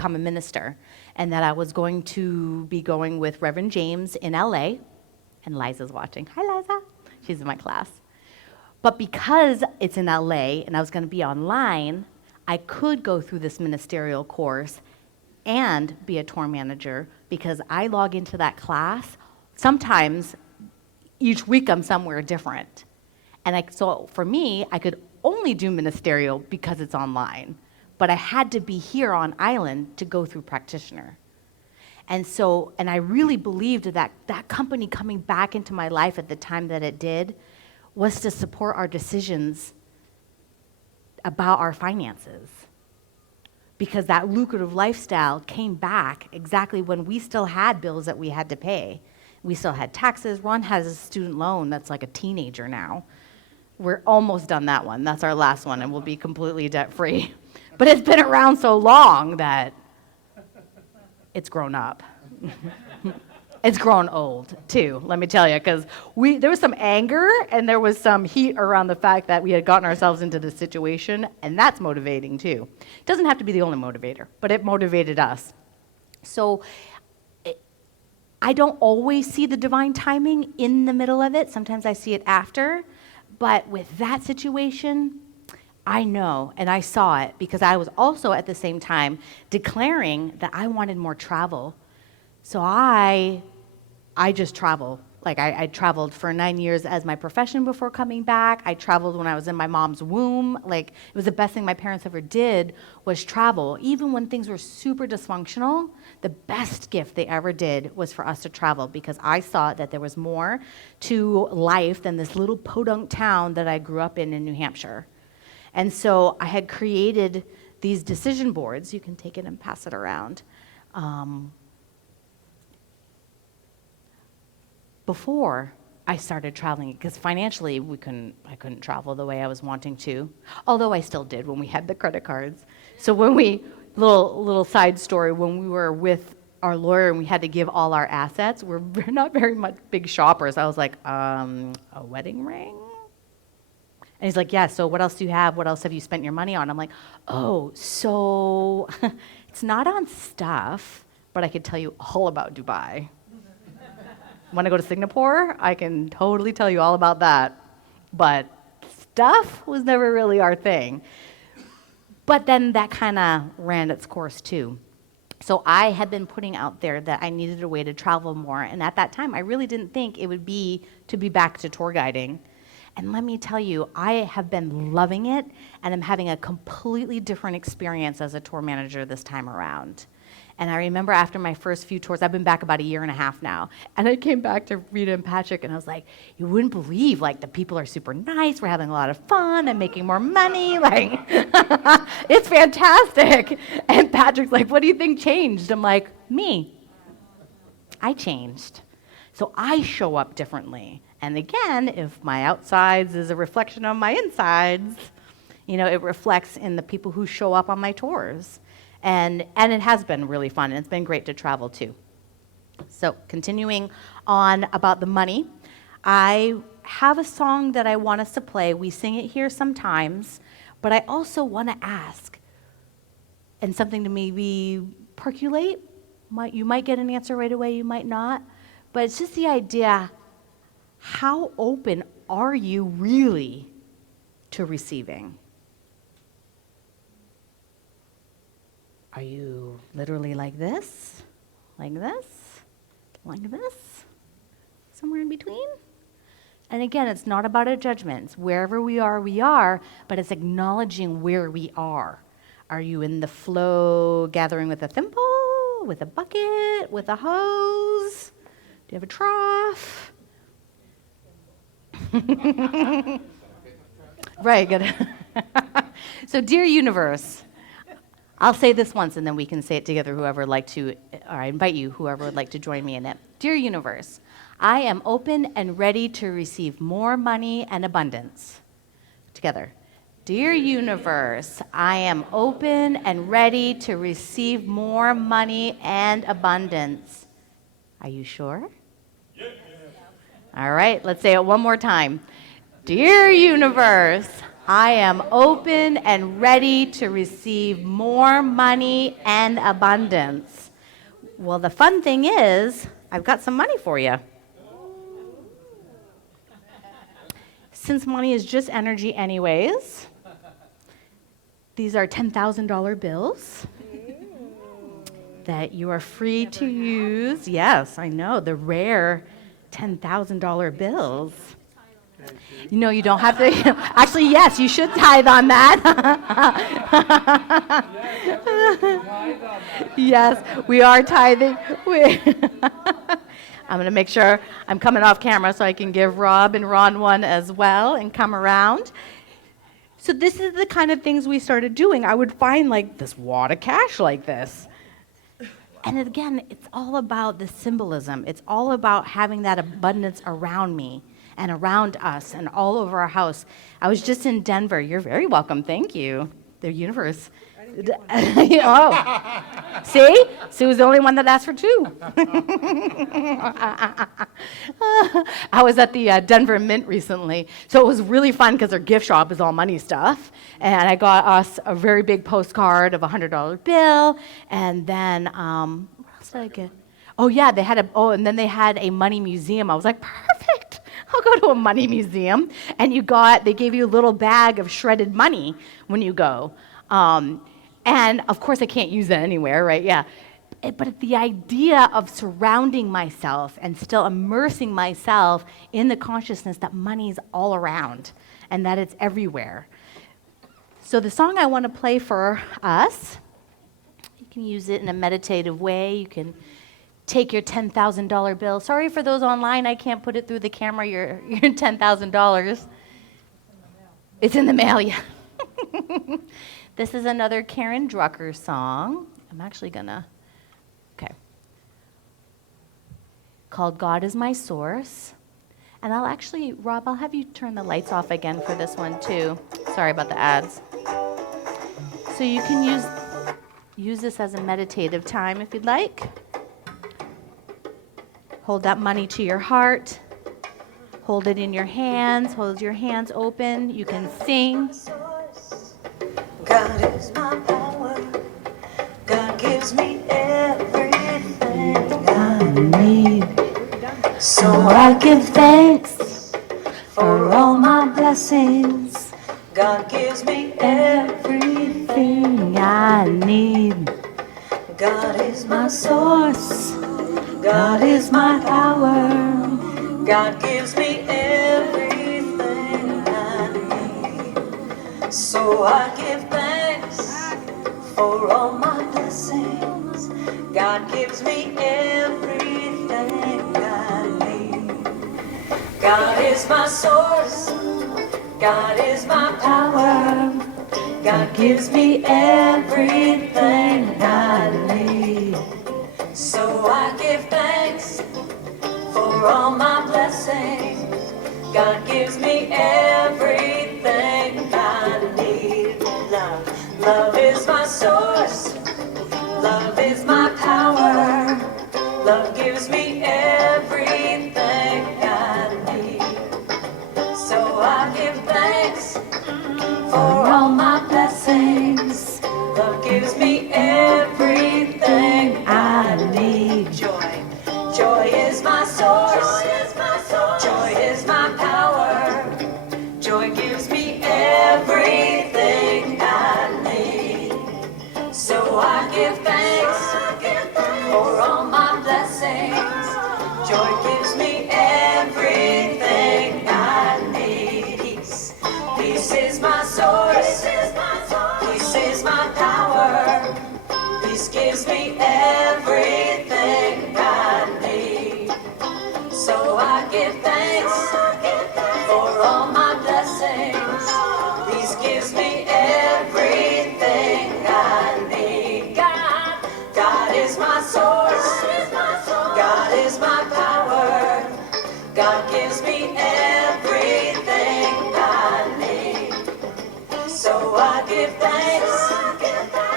become a minister, and that I was going to be going with Reverend James in LA, and Liza's watching. Hi, Liza. She's in my class. But because it's in LA and I was going to be online, I could go through this ministerial course and be a tour manager because I log into that class. Sometimes each week I'm somewhere different. And so for me, I could only do ministerial because it's online. But I had to be here on island to go through practitioner. And I really believed that that company coming back into my life at the time that it did was to support our decisions about our finances. Because that lucrative lifestyle came back exactly when we still had bills that we had to pay. We still had taxes. Ron has a student loan that's like a teenager now. We're almost done that one. That's our last one, and we'll be completely debt-free. But it's been around so long that it's grown up. It's grown old, too, let me tell you, because there was some anger and there was some heat around the fact that we had gotten ourselves into this situation, and that's motivating, too. It doesn't have to be the only motivator, but it motivated us. So I don't always see the divine timing in the middle of it. Sometimes I see it after. But with that situation, I know, and I saw it, because I was also at the same time declaring that I wanted more travel. So I just travel. Like I traveled for 9 years as my profession before coming back. I traveled when I was in my mom's womb. Like it was the best thing my parents ever did was travel. Even when things were super dysfunctional, the best gift they ever did was for us to travel, because I saw that there was more to life than this little podunk town that I grew up in New Hampshire. And so I had created these decision boards. You can take it and pass it around. Before I started traveling, because financially I couldn't travel the way I was wanting to, although I still did when we had the credit cards. So little side story, when we were with our lawyer and we had to give all our assets, we're not very much big shoppers. I was like, a wedding ring? And he's like, yeah, so what else do you have? What else have you spent your money on? I'm like, oh, so it's not on stuff, but I could tell you all about Dubai. Want to go to Singapore? I can totally tell you all about that. But stuff was never really our thing. But then that kind of ran its course too. So I had been putting out there that I needed a way to travel more. And at that time, I really didn't think it would be to be back to tour guiding. And let me tell you, I have been loving it, and I'm having a completely different experience as a tour manager this time around. And I remember after my first few tours, I've been back about 1.5 years now, and I came back to Rita and Patrick, and I was like, you wouldn't believe, like, the people are super nice, we're having a lot of fun, I'm making more money, like, it's fantastic. And Patrick's like, what do you think changed? I'm like, me. I changed. So I show up differently. And again, if my outsides is a reflection of my insides, it reflects in the people who show up on my tours. And it has been really fun, and it's been great to travel too. So continuing on about the money, I have a song that I want us to play. We sing it here sometimes, but I also want to ask, and something to maybe percolate. You might get an answer right away, you might not, but it's just the idea, how open are you really to receiving? Are you literally like this, like this, like this, somewhere in between? And again, it's not about a judgment. It's wherever we are, but it's acknowledging where we are. Are you in the flow, gathering with a thimble, with a bucket, with a hose? Do you have a trough? Right, good. So, dear universe, I'll say this once and then we can say it together, whoever would like to, or I invite you, whoever would like to join me in it. Dear universe, I am open and ready to receive more money and abundance. Together. Dear universe, I am open and ready to receive more money and abundance. Are you sure? All right, let's say it one more time. Dear universe, I am open and ready to receive more money and abundance. Well, the fun thing is, I've got some money for you. Since money is just energy anyways, these are $10,000 bills that you are free to use. Yes, I know, the rare $10,000 bills. You know, you don't have to, actually, yes, you should tithe on that. Yes, we are tithing. I'm going to make sure I'm coming off camera so I can give Rob and Ron one as well and come around. So this is the kind of things we started doing. I would find like this wad of cash like this. And again, it's all about the symbolism. It's all about having that abundance around me and around us and all over our house. I was just in Denver. You're very welcome. Thank you. The universe. Oh, see? Sue was the only one that asked for two. I was at the Denver Mint recently, so it was really fun because their gift shop is all money stuff. And I got us a very big postcard of a $100 bill, and then what else did I get? Oh yeah, they had and then they had a money museum. I was like, perfect. I'll go to a money museum, and they gave you a little bag of shredded money when you go. And of course I can't use it anywhere, right? Yeah. But the idea of surrounding myself and still immersing myself in the consciousness that money's all around and that it's everywhere. So the song I want to play for us, you can use it in a meditative way. You can take your $10,000 bill. Sorry for those online, I can't put it through the camera, your $10,000. It's in the mail, yeah. This is another Karen Drucker song. I'm actually gonna, called God is My Source. And Rob, I'll have you turn the lights off again for this one too. Sorry about the ads. So you can use this as a meditative time if you'd like. Hold that money to your heart. Hold it in your hands. Hold your hands open. You can sing. God is my power. God gives me everything I need. So I give thanks for all my blessings. God gives me everything I need. God is my source. God is my power. God gives me everything I need. So I give thanks for all my blessings. God gives me everything I need. God is my source. God is my power. God gives me everything I need. So I give thanks for all my blessings. God gives me everything I need. Love is my source. Love is my power. Love gives me everything I need. So I give thanks for all my blessings. Love gives me everything I need. Joy is my source. Joy is my power. Joy gives me everything I need. So I give thanks for all my blessings. Joy gives me everything I need. Peace is my source. Peace is my power. Peace gives me everything I need. So I give thanks for all my blessings. Peace gives me everything I need. God is my source. God is my power. God gives me everything I need. So I give thanks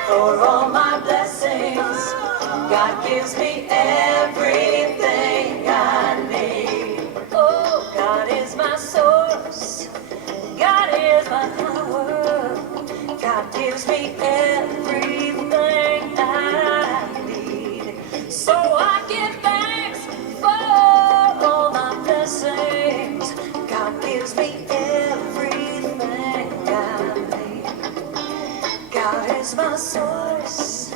for all my blessings. God gives me everything I need. Oh, God is my source. God is my power. gives me everything I need. So I give thanks for all my blessings. God gives me everything I need. God is my source.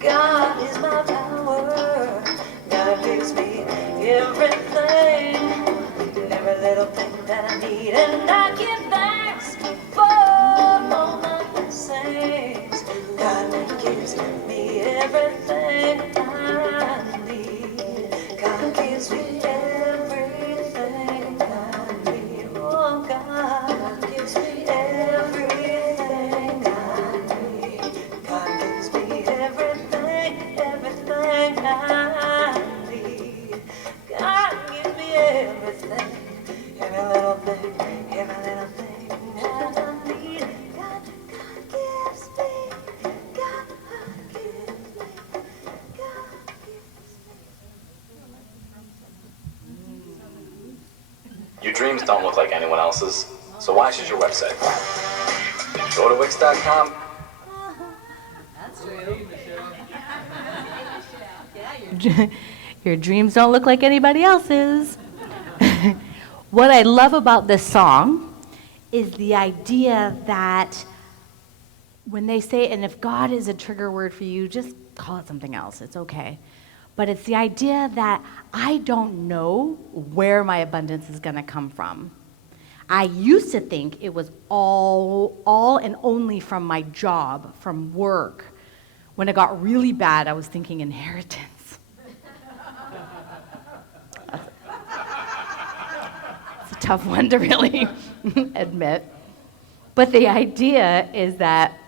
God is my power. God gives me everything, every little thing that I need. And I give thanks for all my blessings. God gives me everything I need. God gives me everything I need. Oh, God gives me everything I need. God gives me everything, everything I need. God gives me everything, every little thing, every little thing that I need. God gives me, God gives me, God gives Your dreams don't look like anyone else's, so why should your website? Go to Wix.com. Your dreams don't look like anybody else's. What I love about this song is the idea that when they say, and if God is a trigger word for you, just call it something else, it's okay. But it's the idea that I don't know where my abundance is gonna come from. I used to think it was all and only from my job, from work. When it got really bad, I was thinking inheritance. It's a tough one to really admit. But the idea is that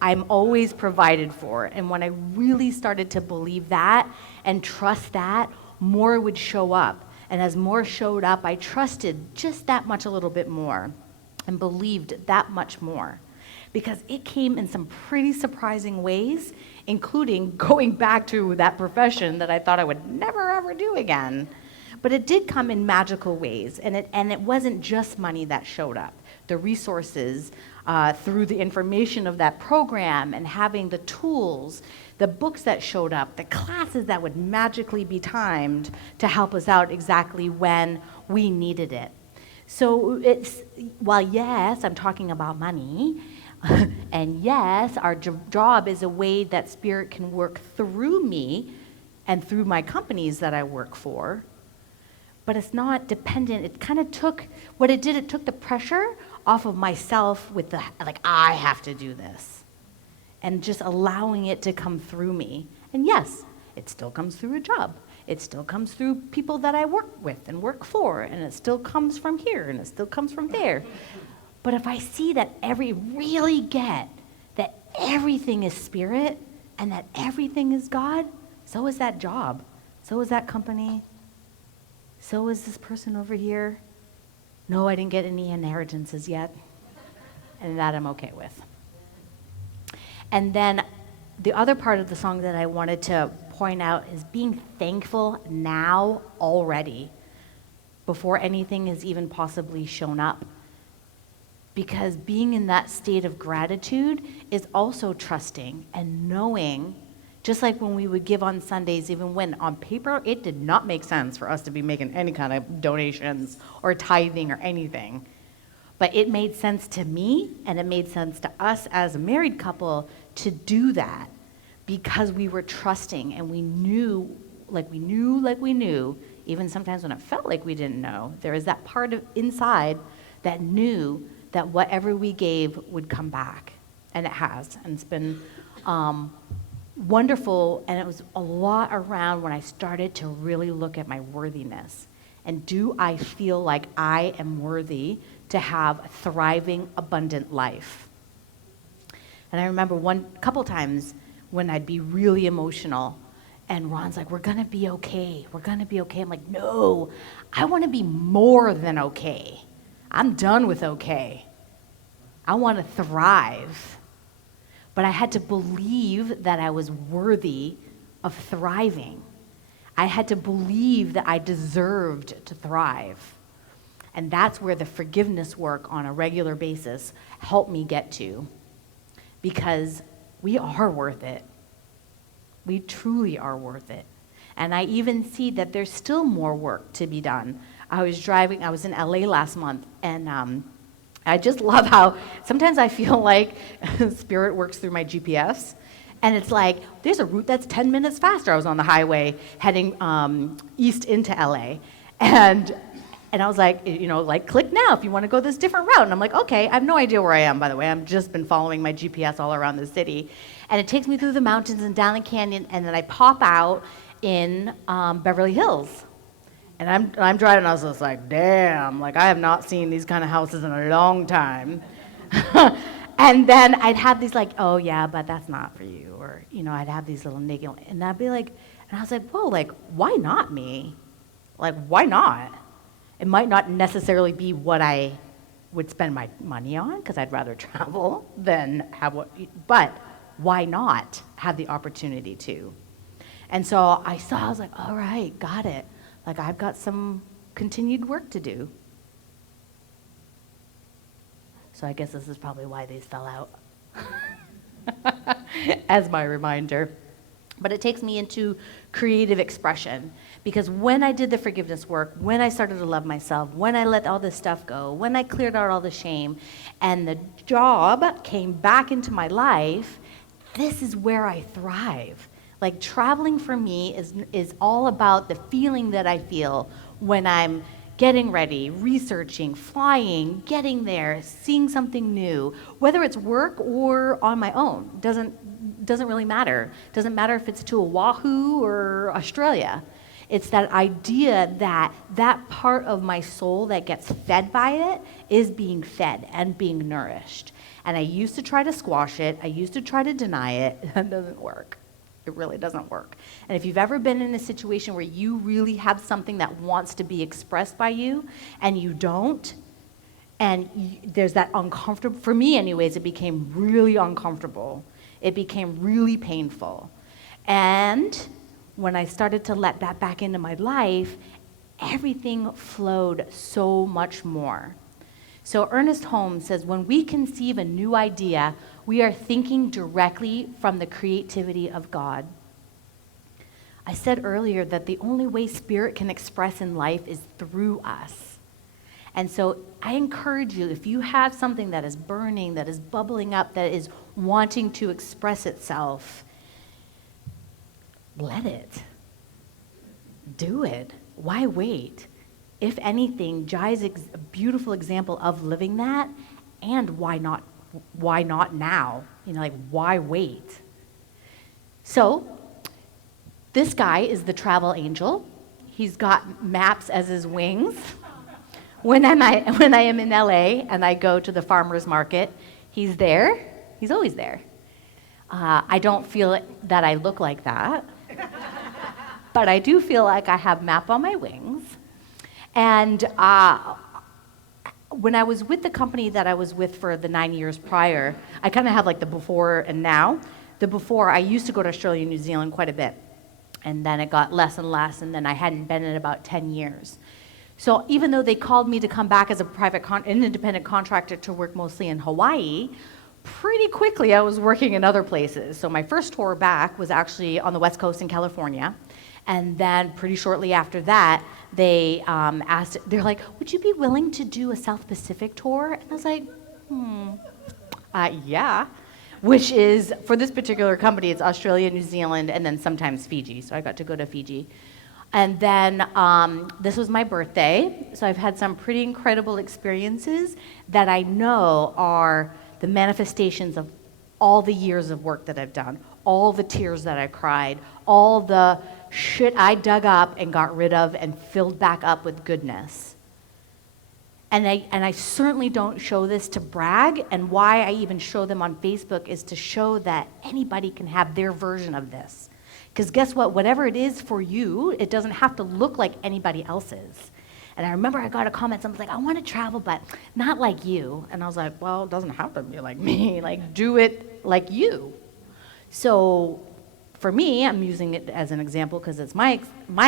I'm always provided for. And when I really started to believe that and trust that, more would show up. And as more showed up, I trusted just that much a little bit more and believed that much more. Because it came in some pretty surprising ways, including going back to that profession that I thought I would never ever do again. But it did come in magical ways, and it wasn't just money that showed up. The resources through the information of that program and having the tools, the books that showed up, the classes that would magically be timed to help us out exactly when we needed it. So while yes, I'm talking about money, and yes, our job is a way that Spirit can work through me and through my companies that I work for, but it's not dependent. It kind of took, what it did, it took the pressure off of myself with the, like, I have to do this. And just allowing it to come through me. And yes, it still comes through a job. It still comes through people that I work with and work for. And it still comes from here and it still comes from there. But if I see that really get that everything is Spirit and that everything is God, so is that job. So is that company. So is this person over here. No, I didn't get any inheritances yet. And that I'm okay with. And then the other part of the song that I wanted to point out is being thankful now already, before anything has even possibly shown up. Because being in that state of gratitude is also trusting and knowing, just like when we would give on Sundays, even when on paper it did not make sense for us to be making any kind of donations or tithing or anything. But it made sense to me and it made sense to us as a married couple to do that because we were trusting and we knew, even sometimes when it felt like we didn't know. There is that part of inside that knew that whatever we gave would come back. And it has. And it's been wonderful. And it was a lot around when I started to really look at my worthiness. And do I feel like I am worthy to have a thriving, abundant life? And I remember couple times when I'd be really emotional and Ron's like, we're gonna be okay. We're gonna be okay. I'm like, no, I wanna be more than okay. I'm done with okay. I wanna thrive. But I had to believe that I was worthy of thriving. I had to believe that I deserved to thrive. And that's where the forgiveness work on a regular basis helped me get to. because we are worth it. We truly are worth it. And I even see that there's still more work to be done. I was in LA last month, and I just love how sometimes I feel like Spirit works through my GPS. And it's like, there's a route that's 10 minutes faster. I was on the highway heading east into LA. And I was like, click now if you want to go this different route. And I'm like, okay, I have no idea where I am, by the way. I've just been following my GPS all around the city. And it takes me through the mountains and down the canyon, and then I pop out in Beverly Hills. And I'm driving, and I was just like, damn, like I have not seen these kind of houses in a long time. And then I'd have these like, oh yeah, but that's not for you. Or, I'd have these little niggling, and I'd be like, and I was like, whoa, like, why not me? Like, why not? It might not necessarily be what I would spend my money on, because I'd rather travel than but why not have the opportunity to? And so I was like, all right, got it. Like, I've got some continued work to do. So I guess this is probably why these fell out as my reminder. But it takes me into creative expression, because when I did the forgiveness work, when I started to love myself, when I let all this stuff go, when I cleared out all the shame, and the job came back into my life, this is where I thrive. Like, traveling for me is all about the feeling that I feel when I'm getting ready, researching, flying, getting there, seeing something new, whether it's work or on my own. Doesn't really matter. Doesn't matter if it's to Oahu or Australia. It's that idea that that part of my soul that gets fed by it is being fed and being nourished. And I used to try to squash it. I used to try to deny it. That doesn't work. It really doesn't work. And if you've ever been in a situation where you really have something that wants to be expressed by you and you don't, and there's that uncomfortable, for me anyways, it became really uncomfortable. It became really painful. And when I started to let that back into my life, everything flowed so much more. So Ernest Holmes says, when we conceive a new idea, we are thinking directly from the creativity of God. I said earlier that the only way Spirit can express in life is through us. And so I encourage you, if you have something that is burning, that is bubbling up, that is wanting to express itself, let it. Do it. Why wait? If anything, Jai is a beautiful example of living that, and why not now? Why wait? So, this guy is the travel angel. He's got maps as his wings. When I am in LA and I go to the farmer's market, he's there. He's always there. I don't feel that I look like that, but I do feel like I have map on my wings. And when I was with the company that I was with for the 9 years prior, I kind of have like the before and now. The before, I used to go to Australia and New Zealand quite a bit. And then it got less and less, and then I hadn't been in about 10 years. So even though they called me to come back as a an independent contractor to work mostly in Hawaii, pretty quickly I was working in other places. So my first tour back was actually on the West Coast in California. And then pretty shortly after that, they they're like, would you be willing to do a South Pacific tour? And I was like, yeah. Which is, for this particular company, it's Australia, New Zealand, and then sometimes Fiji. So I got to go to Fiji. And then this was my birthday. So I've had some pretty incredible experiences that I know are the manifestations of all the years of work that I've done, all the tears that I cried, all the shit I dug up and got rid of and filled back up with goodness. And I certainly don't show this to brag, and why I even show them on Facebook is to show that anybody can have their version of this. Because guess what? Whatever it is for you, it doesn't have to look like anybody else's. And I remember I got a comment, someone's like, I want to travel, but not like you. And I was like, well, it doesn't have to be like me. Like, do it like you. So for me, I'm using it as an example because it's my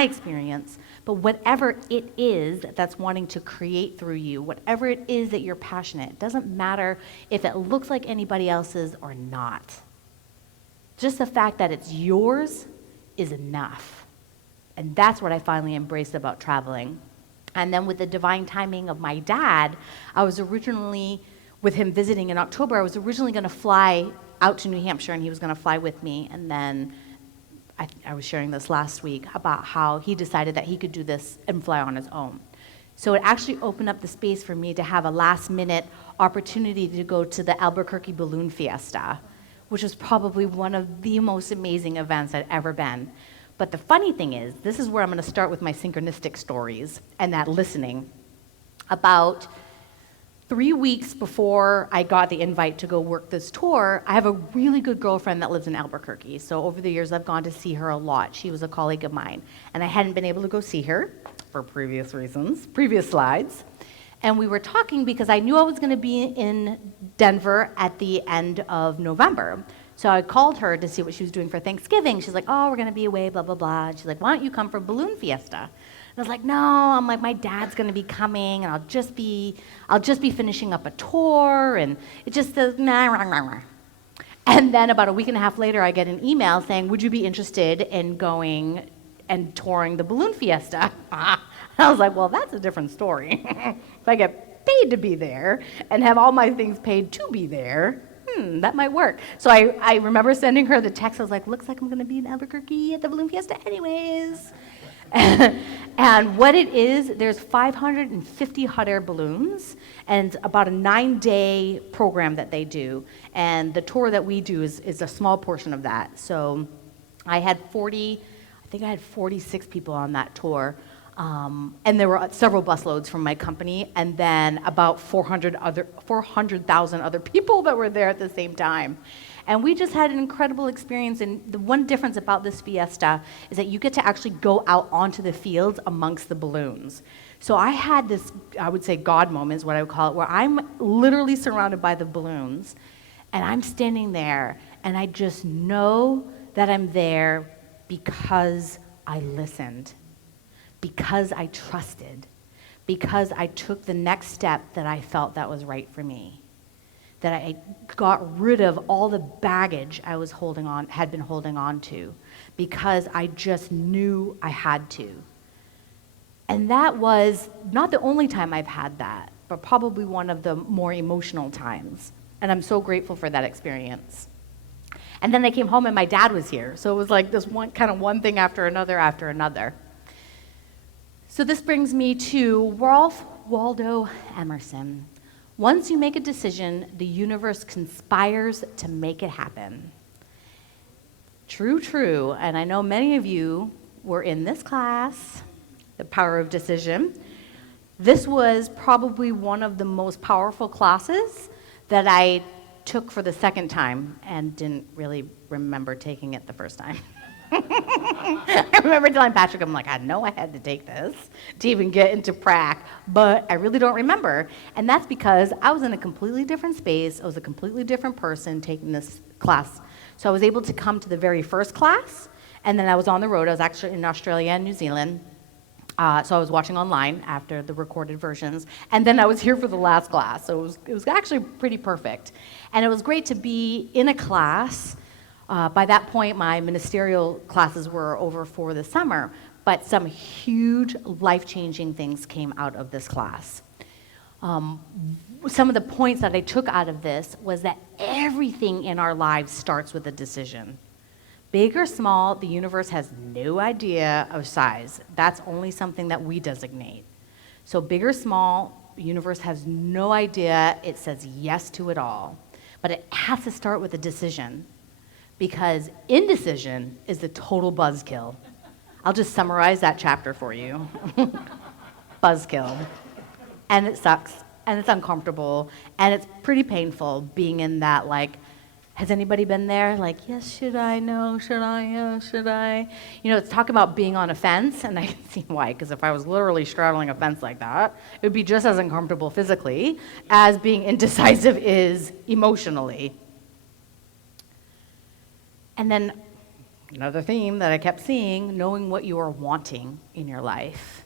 experience, but whatever it is that's wanting to create through you, whatever it is that you're passionate, it doesn't matter if it looks like anybody else's or not. Just the fact that it's yours is enough. And that's what I finally embraced about traveling. And then with the divine timing of my dad, I was originally, with him visiting in October, I was originally going to fly out to New Hampshire, and he was going to fly with me. And then I was sharing this last week about how he decided that he could do this and fly on his own. So it actually opened up the space for me to have a last-minute opportunity to go to the Albuquerque Balloon Fiesta, which was probably one of the most amazing events I'd ever been. But the funny thing is, this is where I'm going to start with my synchronistic stories and that listening. About 3 weeks before I got the invite to go work this tour, I have a really good girlfriend that lives in Albuquerque. So over the years, I've gone to see her a lot. She was a colleague of mine. And I hadn't been able to go see her for previous reasons, previous slides. And we were talking because I knew I was going to be in Denver at the end of November. So I called her to see what she was doing for Thanksgiving. She's like, oh, we're going to be away, blah, blah, blah. And she's like, why don't you come for Balloon Fiesta? And I was like, no, I'm like, my dad's going to be coming, and I'll just be finishing up a tour, and it just says, nah, rah, rah, rah. And then about a week and a half later, I get an email saying, would you be interested in going and touring the Balloon Fiesta? I was like, well, that's a different story. If I get paid to be there and have all my things paid to be there, that might work. So I remember sending her the text. I was like, looks like I'm going to be in Albuquerque at the Balloon Fiesta anyways. And what it is, there's 550 hot air balloons and about a 9-day program that they do. And the tour that we do is a small portion of that. So I had 46 people on that tour. And there were several busloads from my company, and then about 400,000 other people that were there at the same time. And we just had an incredible experience, and the one difference about this fiesta is that you get to actually go out onto the fields amongst the balloons. So I had this, I would say God moment is what I would call it, where I'm literally surrounded by the balloons, and I'm standing there, and I just know that I'm there because I listened, because I trusted, because I took the next step that I felt that was right for me. That I got rid of all the baggage I was had been holding on to, because I just knew I had to. And that was not the only time I've had that, but probably one of the more emotional times. And I'm so grateful for that experience. And then I came home and my dad was here. So it was like this one thing after another after another. So this brings me to Ralph Waldo Emerson. Once you make a decision, the universe conspires to make it happen. True, true. And I know many of you were in this class, The Power of Decision. This was probably one of the most powerful classes that I took for the second time and didn't really remember taking it the first time. I remember telling Patrick, I'm like, I know I had to take this to even get into prac, but I really don't remember. And that's because I was in a completely different space. I was a completely different person taking this class. So I was able to come to the very first class, and then I was on the road. I was actually in Australia and New Zealand. So I was watching online after the recorded versions, and then I was here for the last class. So it was actually pretty perfect. And it was great to be in a class. By that point, my ministerial classes were over for the summer, but some huge life-changing things came out of this class. Some of the points that I took out of this was that everything in our lives starts with a decision. Big or small, the universe has no idea of size. That's only something that we designate. So big or small, the universe has no idea. It says yes to it all. But it has to start with a decision, because indecision is the total buzzkill. I'll just summarize that chapter for you. Buzzkill. And it sucks, and it's uncomfortable, and it's pretty painful being in that, like, has anybody been there? Like, yes, should I? No, should I? Yes, should I? You know, it's talking about being on a fence, and I can see why, because if I was literally straddling a fence like that, it would be just as uncomfortable physically as being indecisive is emotionally. And then Another theme that I kept seeing, knowing what you are wanting in your life.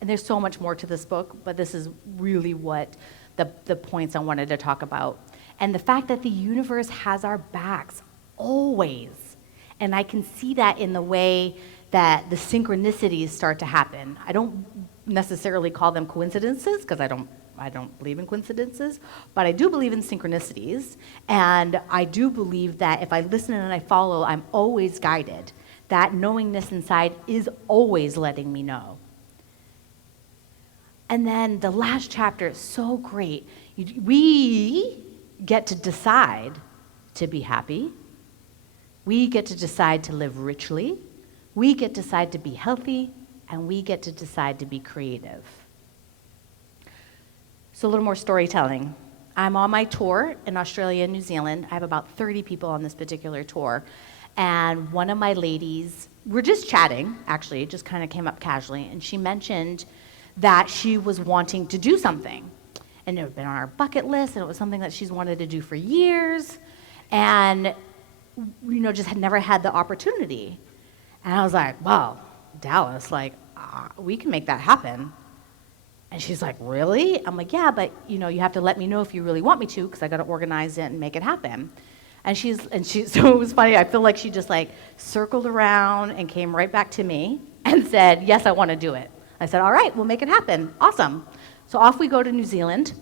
And there's so much more to this book, but this is really what the points I wanted to talk about. And the fact that the universe has our backs, always. And I can see that in the way that the synchronicities start to happen. I don't necessarily call them coincidences, because I don't believe in coincidences, but I do believe in synchronicities. And I do believe that if I listen and I follow, I'm always guided. That knowingness inside is always letting me know. And then the last chapter is so great. We get to decide to be happy. We get to decide to live richly. We get to decide to be healthy. And we get to decide to be creative. So a little more storytelling. I'm on my tour in Australia and New Zealand. I have about 30 people on this particular tour. And one of my ladies, we're just chatting, actually, it just kind of came up casually, and she mentioned that she was wanting to do something. And it had been on our bucket list, and it was something that she's wanted to do for years, and just had never had the opportunity. And I was like, wow, Dallas, we can make that happen. And she's like, really? I'm like, yeah, but you have to let me know if you really want me to, because I got to organize it and make it happen. And she so it was funny. I feel like she just circled around and came right back to me and said, yes, I want to do it. I said, all right, we'll make it happen. Awesome. So off we go to New Zealand,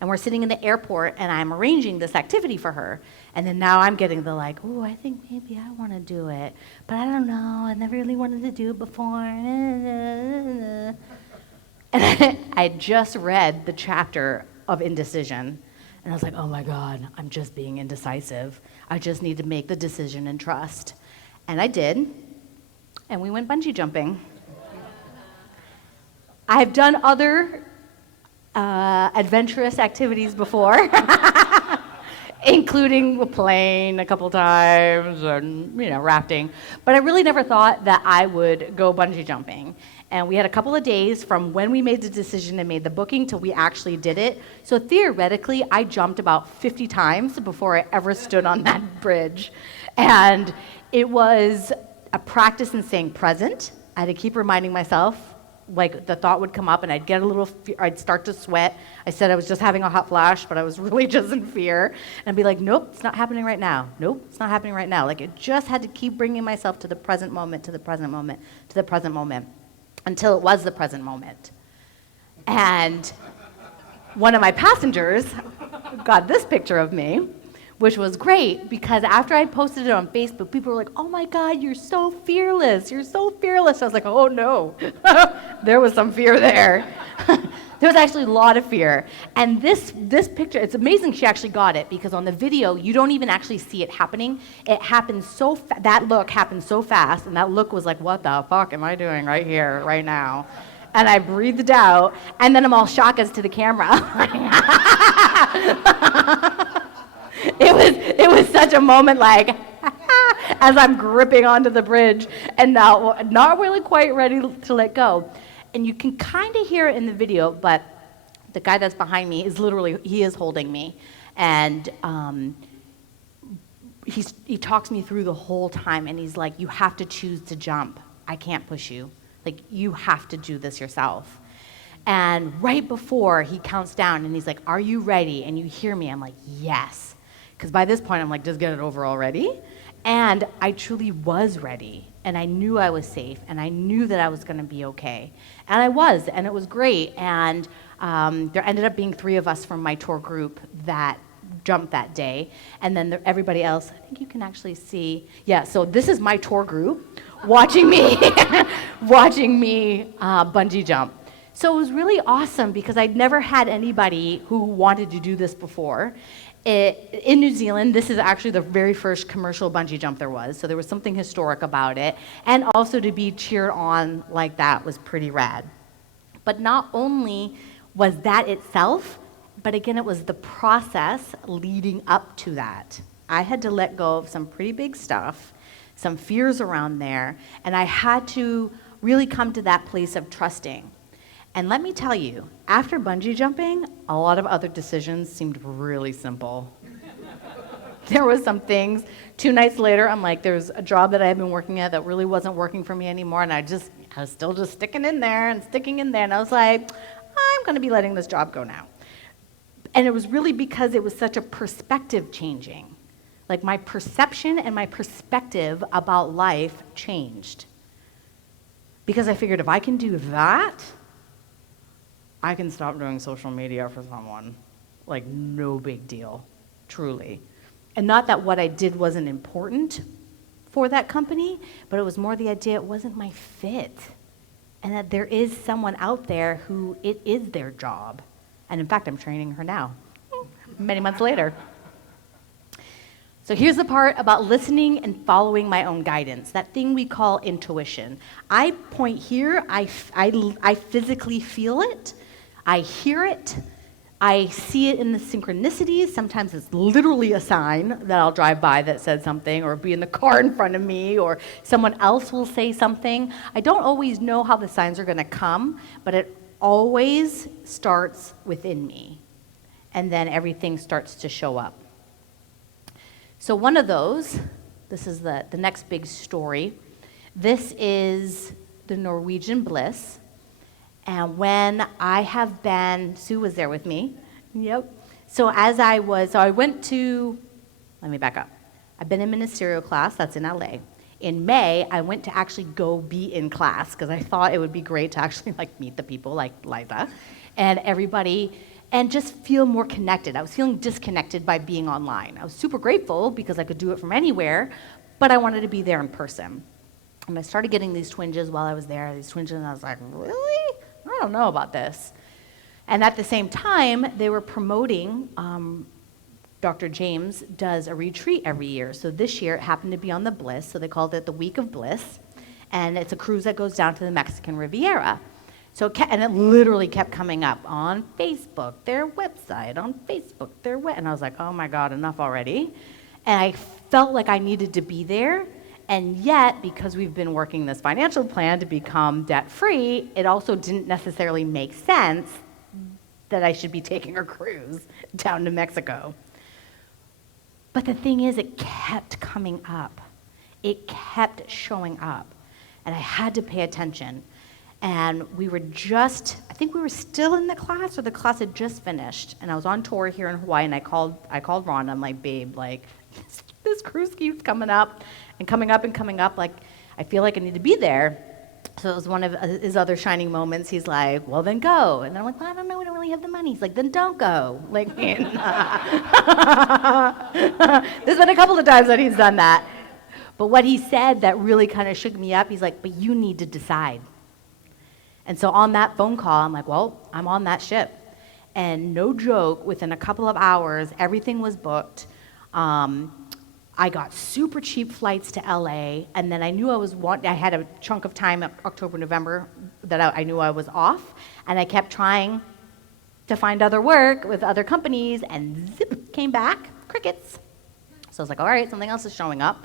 and we're sitting in the airport, and I'm arranging this activity for her. And then now I'm getting the oh, I think maybe I want to do it, but I don't know. I never really wanted to do it before. And I just read the chapter of indecision, and I was like, oh my God, I'm just being indecisive. I just need to make the decision and trust. And I did, and we went bungee jumping. I've done other adventurous activities before, including a plane a couple times and rafting, but I really never thought that I would go bungee jumping. And we had a couple of days from when we made the decision and made the booking till we actually did it. So theoretically, I jumped about 50 times before I ever stood on that bridge. And it was a practice in staying present. I had to keep reminding myself, the thought would come up and I'd start to sweat. I said I was just having a hot flash, but I was really just in fear. And I'd be like, nope, it's not happening right now. Nope, it's not happening right now. It just had to keep bringing myself to the present moment, to the present moment, to the present moment, until it was the present moment. And one of my passengers got this picture of me, which was great, because after I posted it on Facebook, people were like, oh my God, you're so fearless. You're so fearless. I was like, oh no, there was some fear there. There was actually a lot of fear. And this picture, it's amazing she actually got it, because on the video, you don't even actually see it happening. It happened that look happened so fast, and that look was like, what the fuck am I doing right here, right now? And I breathed out, and then I'm all shocked as to the camera. It was such a moment, as I'm gripping onto the bridge and now not really quite ready to let go. And you can kind of hear it in the video, but the guy that's behind me he is holding me. And he talks me through the whole time, and he's like, you have to choose to jump. I can't push you. You have to do this yourself. And right before he counts down, and he's like, are you ready? And you hear me, I'm like, yes. Because by this point, I'm like, just get it over already. And I truly was ready. And I knew I was safe. And I knew that I was going to be okay. And I was. And it was great. And there ended up being 3 of us from my tour group that jumped that day. And then everybody else, I think you can actually see. Yeah, so this is my tour group watching me, bungee jump. So it was really awesome, because I'd never had anybody who wanted to do this before. In New Zealand, this is actually the very first commercial bungee jump there was, so there was something historic about it, and also to be cheered on like that was pretty rad. But not only was that itself, but again, it was the process leading up to that. I had to let go of some pretty big stuff, some fears around there, and I had to really come to that place of trusting. And let me tell you, after bungee jumping, a lot of other decisions seemed really simple. there was some things. 2 nights later, I'm like, there's a job that I had been working at that really wasn't working for me anymore, and I was still just sticking in there, and I was like, I'm going to be letting this job go now. And it was really because it was such a perspective changing. Like my perception and my perspective about life changed. Because I figured if I can do that, I can stop doing social media for someone. Like, no big deal, truly. And not that what I did wasn't important for that company, but it was more the idea it wasn't my fit. And that there is someone out there who it is their job. And in fact, I'm training her now, many months later. So here's the part about listening and following my own guidance, that thing we call intuition. I point here, I physically feel it, I hear it, I see it in the synchronicities. Sometimes it's literally a sign that I'll drive by that says something, or be in the car in front of me, or someone else will say something. I don't always know how the signs are going to come, but it always starts within me. And then everything starts to show up. So one of those, this is the next big story. This is the Norwegian Bliss. And when I have been, Sue was there with me. Yep. So I went to, let me back up. I've been in ministerial class, that's in LA. In May, I went to actually go be in class because I thought it would be great to actually meet the people like Liza and everybody and just feel more connected. I was feeling disconnected by being online. I was super grateful because I could do it from anywhere, but I wanted to be there in person. And I started getting these twinges while I was there, and I was like, really? I don't know about this. And at the same time, they were promoting, Dr. James does a retreat every year. So this year it happened to be on the Bliss, so they called it the Week of Bliss. And it's a cruise that goes down to the Mexican Riviera. And it literally kept coming up on Facebook, their website, and I was like, oh my God, enough already. And I felt like I needed to be there. And yet, because we've been working this financial plan to become debt-free, it also didn't necessarily make sense that I should be taking a cruise down to Mexico. But the thing is, it kept coming up. It kept showing up. And I had to pay attention. And I think we were still in the class, or the class had just finished. And I was on tour here in Hawaii, and I called Ron. I'm like, babe, this cruise keeps coming up and coming up and coming up. I feel like I need to be there. So it was one of his other shining moments. He's like, well, then go. And I'm like, well, I don't know. We don't really have the money. He's like, then don't go. There's been a couple of times that he's done that. But what he said that really kind of shook me up, he's like, but you need to decide. And so on that phone call, I'm like, well, I'm on that ship. And no joke, within a couple of hours, everything was booked. I got super cheap flights to LA, and then I knew I had a chunk of time, October, November, that I knew I was off, and I kept trying to find other work with other companies, and zip, came back, crickets. So I was like, all right, something else is showing up.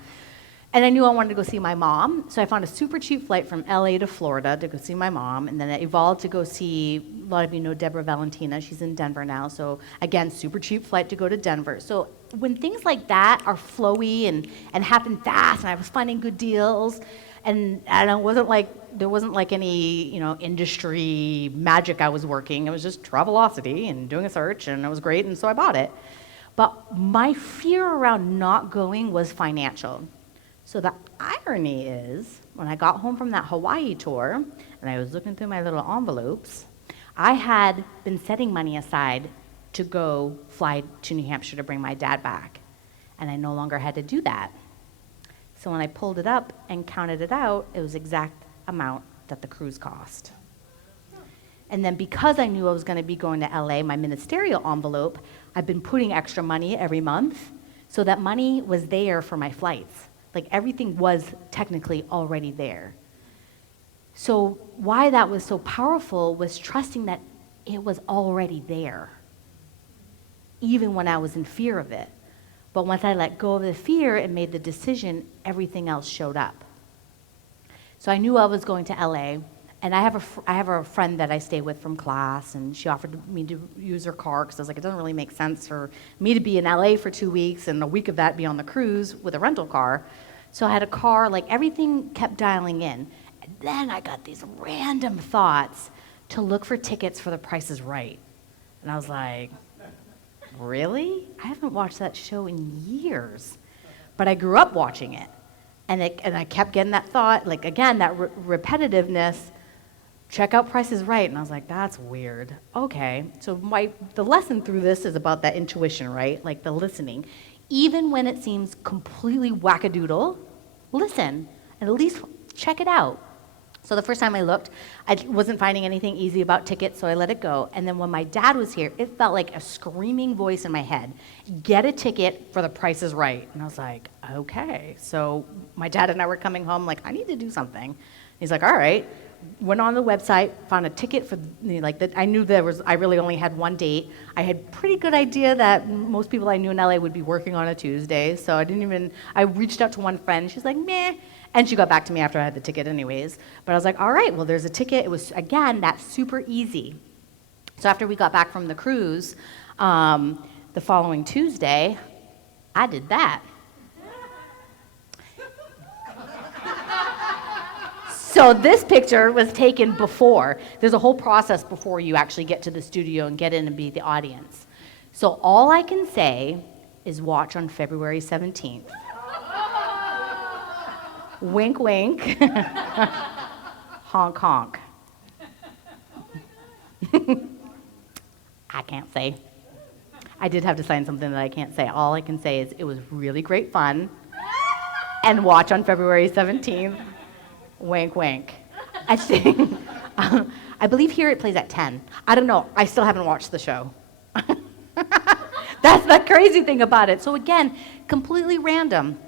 And I knew I wanted to go see my mom, so I found a super cheap flight from LA to Florida to go see my mom, and then it evolved to go see, a lot of you know Deborah Valentina, she's in Denver now, so again, super cheap flight to go to Denver. So when things like that are flowy and happen fast, and I was finding good deals, and it wasn't there wasn't any industry magic I was working, it was just Travelocity and doing a search, and it was great, and so I bought it. But my fear around not going was financial. So the irony is, when I got home from that Hawaii tour, and I was looking through my little envelopes, I had been setting money aside to go fly to New Hampshire to bring my dad back. And I no longer had to do that. So when I pulled it up and counted it out, it was the exact amount that the cruise cost. And then because I knew I was going to be going to LA, my ministerial envelope, I've been putting extra money every month, so that money was there for my flights. Everything was technically already there. So why that was so powerful was trusting that it was already there, even when I was in fear of it. But once I let go of the fear and made the decision, everything else showed up. So I knew I was going to LA, And I have a friend that I stay with from class, and she offered me to use her car because I was like, it doesn't really make sense for me to be in LA for 2 weeks and a week of that be on the cruise with a rental car. So I had a car, like everything kept dialing in. And then I got these random thoughts to look for tickets for The Price is Right. And I was like, really? I haven't watched that show in years. But I grew up watching it. And I kept getting that thought, like again, that repetitiveness, check out Price is Right. And I was like, that's weird. Okay. So the lesson through this is about that intuition, right? Like the listening. Even when it seems completely wackadoodle, listen and at least check it out. So the first time I looked, I wasn't finding anything easy about tickets, so I let it go. And then when my dad was here, it felt like a screaming voice in my head, get a ticket for The Price is Right. And I was like, okay. So my dad and I were coming home like, I need to do something. He's like, all right. Went on the website, found a ticket for, I knew I really only had one date. I had pretty good idea that most people I knew in LA would be working on a Tuesday, so I reached out to one friend, she's like, meh, and she got back to me after I had the ticket anyways. But I was like, all right, well, there's a ticket. It was, again, that's super easy. So after we got back from the cruise, the following Tuesday, I did that. So this picture was taken before. There's a whole process before you actually get to the studio and get in and be the audience. So all I can say is watch on February 17th. Wink, wink. Honk, honk. I can't say. I did have to sign something that I can't say. All I can say is it was really great fun. And watch on February 17th. Wink, wink. I think, I believe here it plays at 10. I don't know. I still haven't watched the show. That's the crazy thing about it. So again, completely random.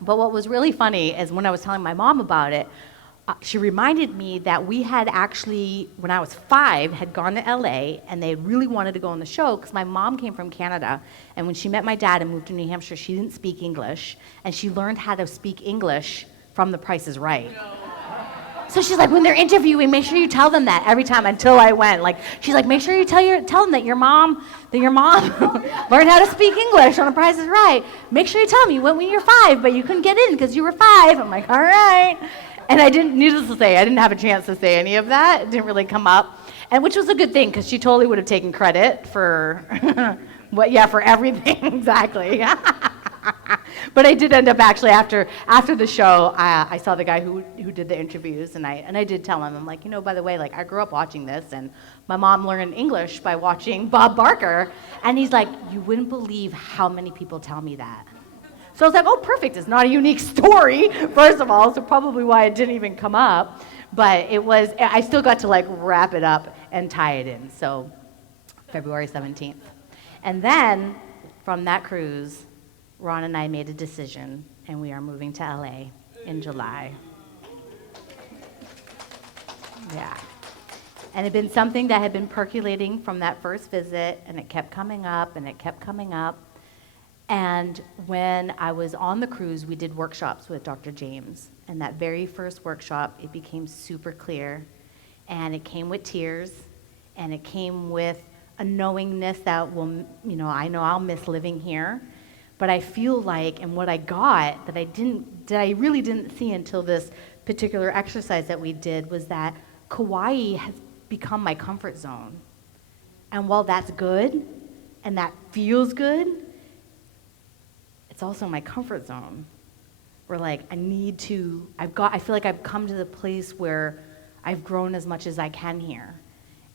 But what was really funny is when I was telling my mom about it, she reminded me that we had actually, when I was 5, had gone to LA and they really wanted to go on the show because my mom came from Canada. And when she met my dad and moved to New Hampshire, she didn't speak English. And she learned how to speak English from The Price is Right. So she's like, when they're interviewing, make sure you tell them that every time until I went. Like, she's like, make sure you tell them that your mom learned how to speak English on The Price is Right. Make sure you tell them you went when you were 5, but you couldn't get in because you were 5. I'm like, all right. And I didn't, needless to say, I didn't have a chance to say any of that. It didn't really come up. And which was a good thing because she totally would have taken credit for, for everything, exactly. But I did end up actually after the show, I saw the guy who did the interviews, and I did tell him, I'm like, by the way, like I grew up watching this, and my mom learned English by watching Bob Barker, and he's like, you wouldn't believe how many people tell me that. So I was like, oh, perfect. It's not a unique story, first of all, so probably why it didn't even come up. But I still got to like wrap it up and tie it in. So February 17th. And then from that cruise, Ron and I made a decision, and we are moving to LA in July. Yeah. And it had been something that had been percolating from that first visit, and it kept coming up, and it kept coming up. And when I was on the cruise, we did workshops with Dr. James. And that very first workshop, it became super clear. And it came with tears, and it came with a knowingness that, I know I'll miss living here. But I feel like, and what I got that I really didn't see until this particular exercise that we did was that Kauai has become my comfort zone. And while that's good, and that feels good, it's also my comfort zone. Where like, I feel like I've come to the place where I've grown as much as I can here.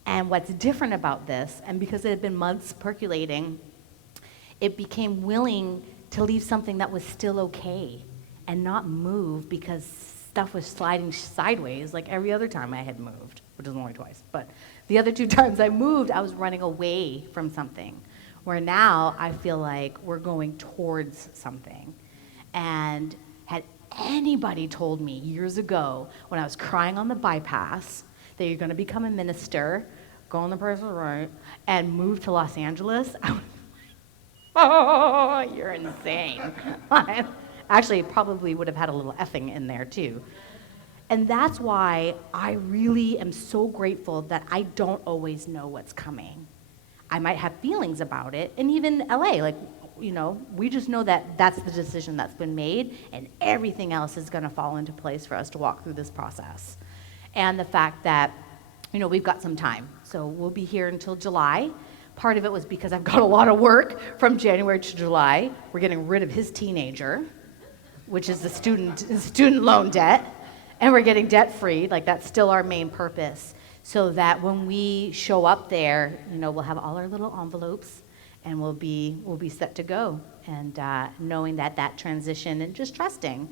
And what's different about this, and because it had been months percolating, it became willing to leave something that was still okay and not move because stuff was sliding sideways like every other time I had moved, which is only twice. But the other 2 times I moved, I was running away from something, where now I feel like we're going towards something. And had anybody told me years ago when I was crying on the bypass that you're going to become a minister, go on The Price is Right, and move to Los Angeles, I would oh, you're insane. Actually, probably would have had a little effing in there too. And that's why I really am so grateful that I don't always know what's coming. I might have feelings about it, and even LA, like, you know, we just know that that's the decision that's been made, and everything else is going to fall into place for us to walk through this process. And the fact that, you know, we've got some time. So we'll be here until July. Part of it was because I've got a lot of work from January to July. We're getting rid of his teenager, which is the student loan debt, and we're getting debt-free. Like, that's still our main purpose, so that when we show up there, you know, we'll have all our little envelopes, and we'll be set to go. And knowing that transition, and just trusting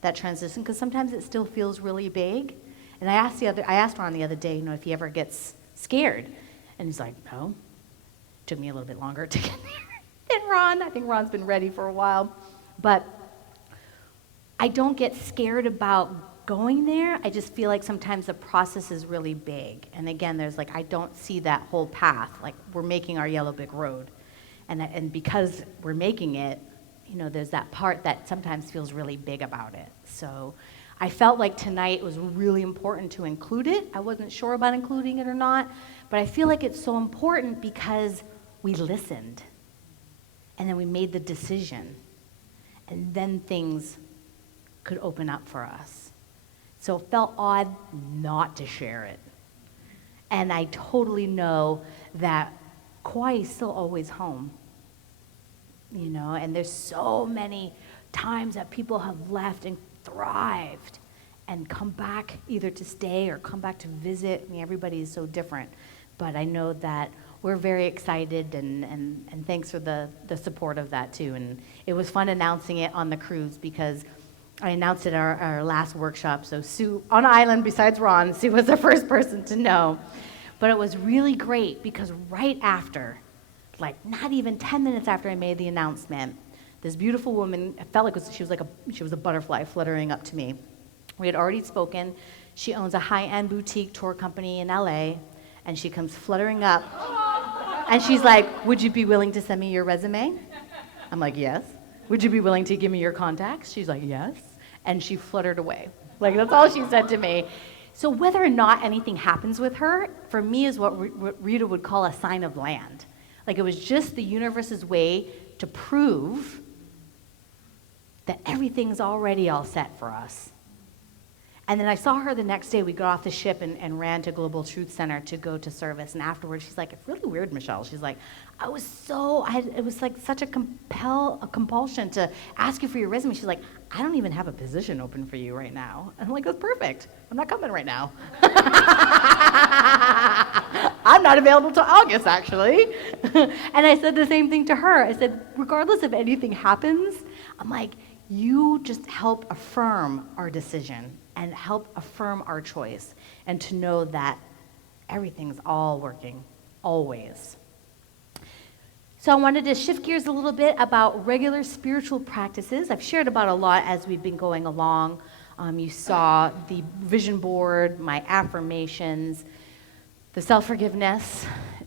that transition, because sometimes it still feels really big. And I asked Ron the other day, you know, if he ever gets scared, and he's like, no. Took me a little bit longer to get there than Ron. I think Ron's been ready for a while, but I don't get scared about going there. I just feel like sometimes the process is really big. And again, there's like, I don't see that whole path. Like, we're making our Yellow Brick Road. And because we're making it, you know, there's that part that sometimes feels really big about it. So I felt like tonight was really important to include it. I wasn't sure about including it or not, but I feel like it's so important because we listened, and then we made the decision, and then things could open up for us. So it felt odd not to share it. And I totally know that Kauai is still always home, you know, and there's so many times that people have left and thrived and come back either to stay or come back to visit. I mean, everybody is so different, but I know that we're very excited, and thanks for the support of that too. And it was fun announcing it on the cruise, because I announced it at our last workshop. So Sue, on island, besides Ron, Sue was the first person to know. But it was really great, because right after, like not even 10 minutes after I made the announcement, this beautiful woman, it felt like she was a butterfly fluttering up to me. We had already spoken. She owns a high-end boutique tour company in LA, and she comes fluttering up. And she's like, would you be willing to send me your resume? I'm like, yes. Would you be willing to give me your contacts? She's like, yes. And she fluttered away. Like, that's all she said to me. So whether or not anything happens with her, for me, is what Rita would call a sign of land. Like, it was just the universe's way to prove that everything's already all set for us. And then I saw her the next day. We got off the ship and ran to Global Truth Center to go to service. And afterwards, she's like, it's really weird, Michelle. She's like, it was like such a compulsion to ask you for your resume. She's like, I don't even have a position open for you right now. And I'm like, that's perfect. I'm not coming right now. I'm not available till August, actually. And I said the same thing to her. I said, regardless if anything happens, I'm like, you just help affirm our decision and help affirm our choice, and to know that everything's all working, always. So I wanted to shift gears a little bit about regular spiritual practices. I've shared about a lot as we've been going along. You saw the vision board, my affirmations, the self-forgiveness,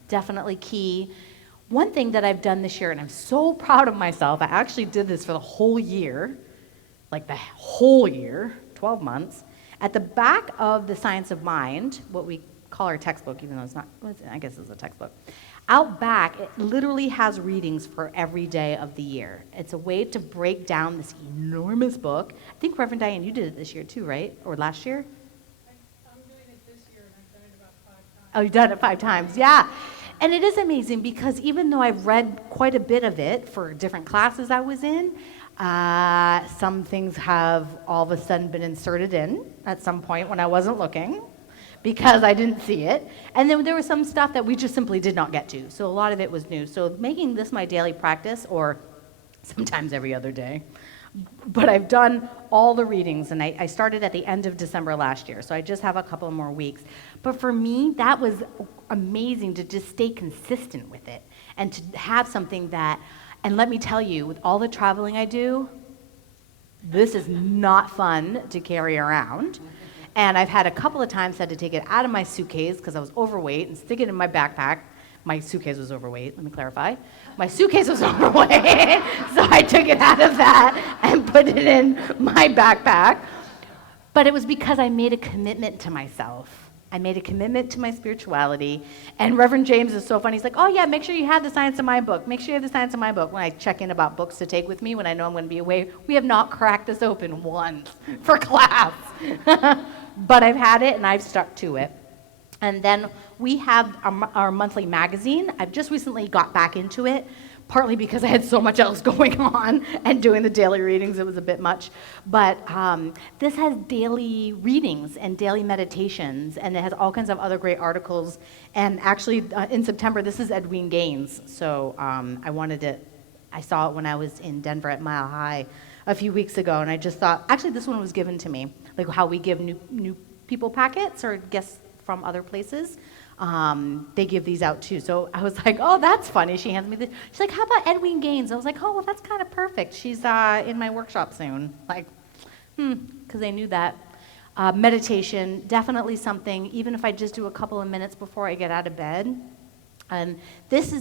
definitely key. One thing that I've done this year, and I'm so proud of myself, I actually did this for the whole year, like the whole year, 12 months. At the back of the Science of Mind, what we call our textbook, even though it's not, I guess it's a textbook, out back, it literally has readings for every day of the year. It's a way to break down this enormous book. I think, Reverend Diane, you did it this year too, right? Or last year? I'm doing it this year, and I've done it about 5 times. Oh, you've done it 5 times, yeah. And it is amazing, because even though I've read quite a bit of it for different classes I was in, some things have all of a sudden been inserted in at some point when I wasn't looking, because I didn't see it. And then there was some stuff that we just simply did not get to. So a lot of it was new. So making this my daily practice, or sometimes every other day, but I've done all the readings, and I started at the end of December last year, so I just have a couple more weeks. But for me, that was amazing to just stay consistent with it, and to have something that, and let me tell you, with all the traveling I do, this is not fun to carry around. And I've had a couple of times had to take it out of my suitcase because I was overweight and stick it in my backpack. My suitcase was overweight, let me clarify. My suitcase was overweight, so I took it out of that and put it in my backpack. But it was because I made a commitment to myself. I made a commitment to my spirituality. And Reverend James is so funny. He's like, oh, yeah, make sure you have the Science of Mind book. Make sure you have the Science of Mind book. When I check in about books to take with me when I know I'm going to be away, we have not cracked this open once for class. But I've had it, and I've stuck to it. And then we have our monthly magazine. I've just recently got back into it, partly because I had so much else going on and doing the daily readings, it was a bit much. But this has daily readings and daily meditations, and it has all kinds of other great articles. And actually, in September, this is Edwene Gaines. So I saw it when I was in Denver at Mile High a few weeks ago, and I just thought, actually, this one was given to me, like how we give new people packets or guests from other places. They give these out too. So I was like, oh, that's funny. She hands me this. She's like, how about Edwene Gaines? I was like, oh, well, that's kind of perfect. She's in my workshop soon. Like, because I knew that. Meditation, definitely something, even if I just do a couple of minutes before I get out of bed. And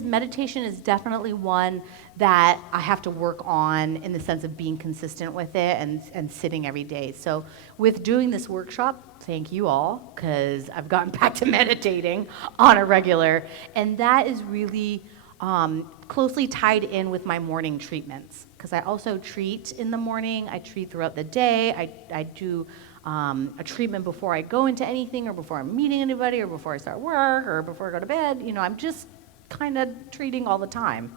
meditation is definitely one that I have to work on in the sense of being consistent with it and sitting every day. So with doing this workshop, thank you all, because I've gotten back to meditating on a regular, and that is really closely tied in with my morning treatments, because I also treat in the morning, I treat throughout the day, I do a treatment before I go into anything, or before I'm meeting anybody, or before I start work, or before I go to bed. I'm just kind of treating all the time.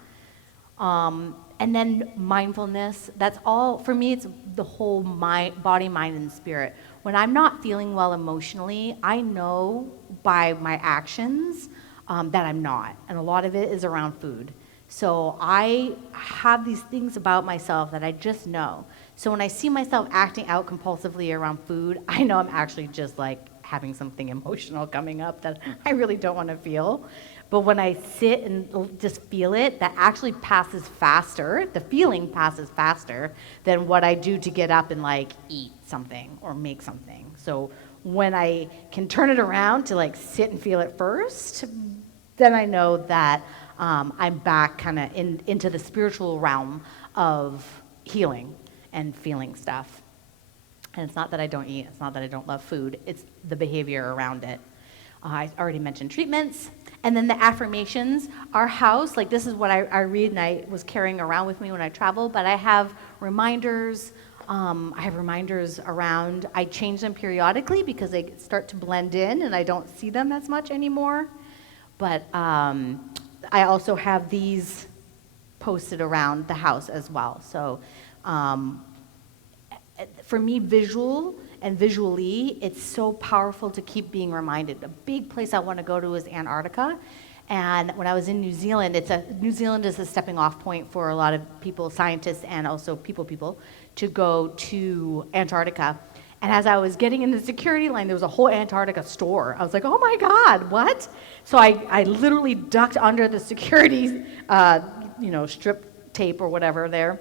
And then mindfulness, that's all, for me, it's the whole body, mind, and spirit. When I'm not feeling well emotionally, I know by my actions that I'm not. And a lot of it is around food. So I have these things about myself that I just know. So when I see myself acting out compulsively around food, I know I'm actually just like having something emotional coming up that I really don't want to feel. But when I sit and just feel it, that actually passes faster, the feeling passes faster than what I do to get up and like eat something or make something. So when I can turn it around to like sit and feel it first, then I know that I'm back kind of into the spiritual realm of healing and feeling stuff. And it's not that I don't eat, it's not that I don't love food, it's the behavior around it. I already mentioned treatments. And then the affirmations, our house, like this is what I read and I was carrying around with me when I travel, but I have reminders. Around. I change them periodically because they start to blend in and I don't see them as much anymore. But I also have these posted around the house as well. So for me, visually, it's so powerful to keep being reminded. A big place I want to go to is Antarctica. And when I was in New Zealand, New Zealand is a stepping off point for a lot of people, scientists and also people, to go to Antarctica. And as I was getting in the security line, there was a whole Antarctica store. I was like, oh my God, what? So I literally ducked under the security, strip tape or whatever there.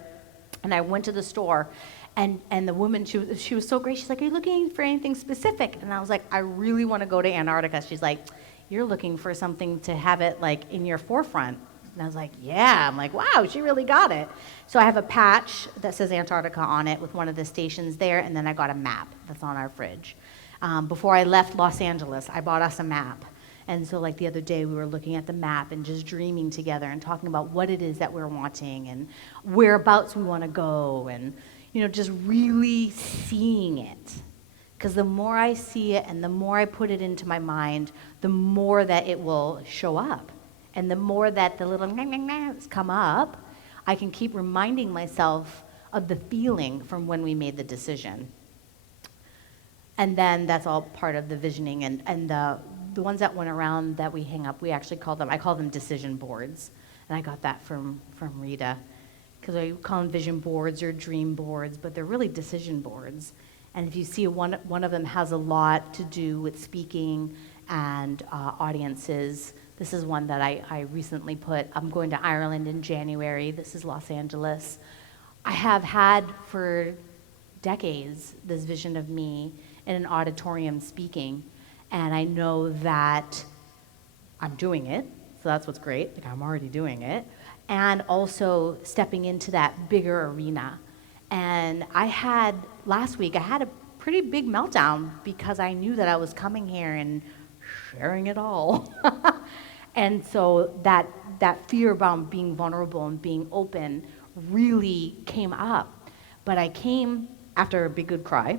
And I went to the store. And the woman, she was so great. She's like, are you looking for anything specific? And I was like, I really want to go to Antarctica. She's like, you're looking for something to have it like in your forefront. And I was like, yeah. I'm like, wow, she really got it. So I have a patch that says Antarctica on it with one of the stations there, and then I got a map that's on our fridge. Before I left Los Angeles, I bought us a map. And so like the other day, we were looking at the map and just dreaming together and talking about what it is that we're wanting and whereabouts we want to go and just really seeing it. Because the more I see it and the more I put it into my mind, the more that it will show up. And the more that the little come up, I can keep reminding myself of the feeling from when we made the decision. And then that's all part of the visioning. And the ones that went around that we hang up, I call them decision boards. And I got that from Rita. Because I call them vision boards or dream boards, but they're really decision boards. And if you see one of them has a lot to do with speaking and audiences. This is one that I recently put. I'm going to Ireland in January. This is Los Angeles. I have had for decades this vision of me in an auditorium speaking, and I know that I'm doing it, so that's what's great. Like I'm already doing it. And also stepping into that bigger arena. And last week, I had a pretty big meltdown because I knew that I was coming here and sharing it all. And so that fear about being vulnerable and being open really came up. But I came after a big good cry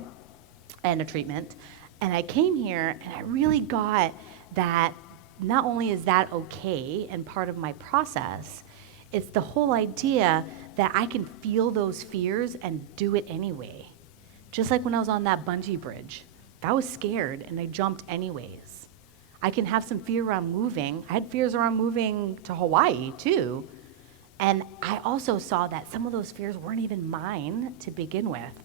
and a treatment, and I came here and I really got that not only is that okay and part of my process, it's the whole idea that I can feel those fears and do it anyway. Just like when I was on that bungee bridge. I was scared and I jumped anyways. I can have some fear around moving. I had fears around moving to Hawaii too. And I also saw that some of those fears weren't even mine to begin with.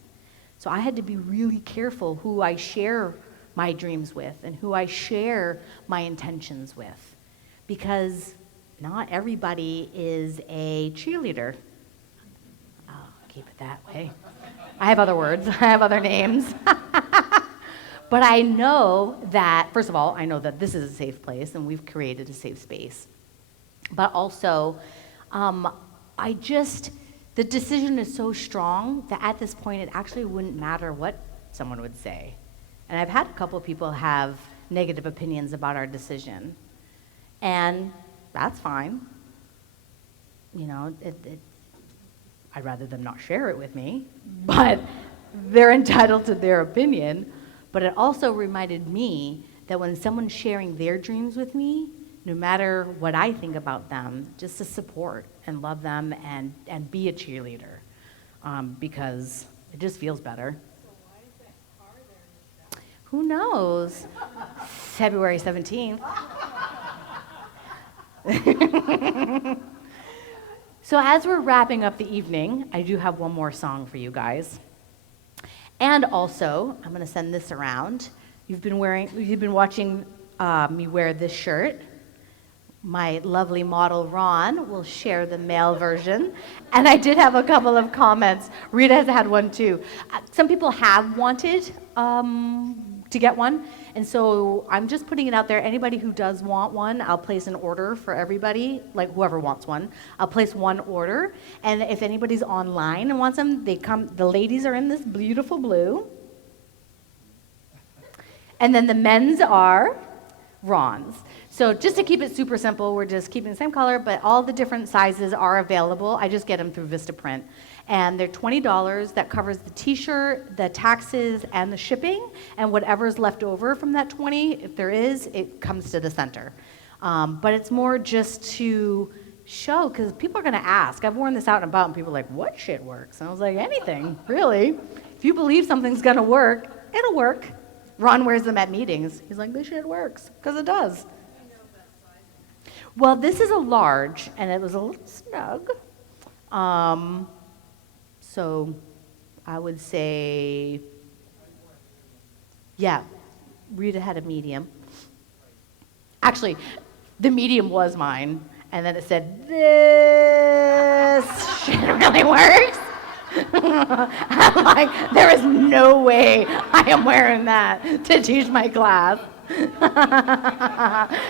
So I had to be really careful who I share my dreams with and who I share my intentions with. Because not everybody is a cheerleader. I'll keep it that way. I have other words, I have other names. But I know that, first of all, I know that this is a safe place and we've created a safe space. But also, the decision is so strong that at this point it actually wouldn't matter what someone would say. And I've had a couple of people have negative opinions about our decision. And that's fine. You know, I'd rather them not share it with me, but they're entitled to their opinion. But it also reminded me that when someone's sharing their dreams with me, no matter what I think about them, just to support and love them and be a cheerleader, because it just feels better. So why is that car there? Who knows? February 17th. So as we're wrapping up the evening, I do have one more song for you guys. And also, I'm going to send this around. You've been watching me wear this shirt. My lovely model, Ron, will share the male version. And I did have a couple of comments. Rita has had one too. Some people have wanted to get one. And so I'm just putting it out there. Anybody who does want one, I'll place an order for everybody, like whoever wants one. I'll place one order. And if anybody's online and wants them, the ladies are in this beautiful blue. And then the men's are Ron's. So just to keep it super simple, we're just keeping the same color, but all the different sizes are available. I just get them through Vistaprint. And they're $20. That covers the t-shirt, the taxes, and the shipping. And whatever's left over from that $20, if there is, it comes to the center. But it's more just to show, because people are going to ask. I've worn this out and about, and people are like, what shit works? And I was like, anything, really. If you believe something's going to work, it'll work. Ron wears them at meetings. He's like, this shit works, because it does. Well, this is a large, and it was a little snug. So I would say, yeah, Rita had a medium. Actually, the medium was mine, and then it said, this shit really works. I'm like, there is no way I am wearing that to teach my class.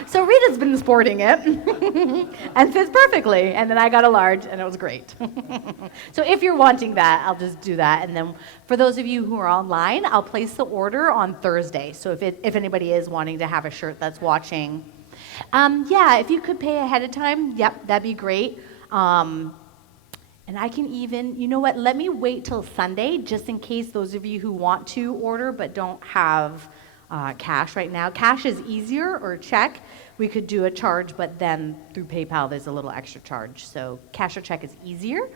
So Rita's been sporting it and fits perfectly, and then I got a large and it was great. So if you're wanting that, I'll just do that, and then for those of you who are online, I'll place the order on Thursday. So if anybody is wanting to have a shirt that's watching, yeah, if you could pay ahead of time, yep, that'd be great. And I can even, you know what, let me wait till Sunday just in case those of you who want to order but don't have cash right now. Cash is easier, or check. We could do a charge, but then through PayPal there's a little extra charge. So cash or check is easier.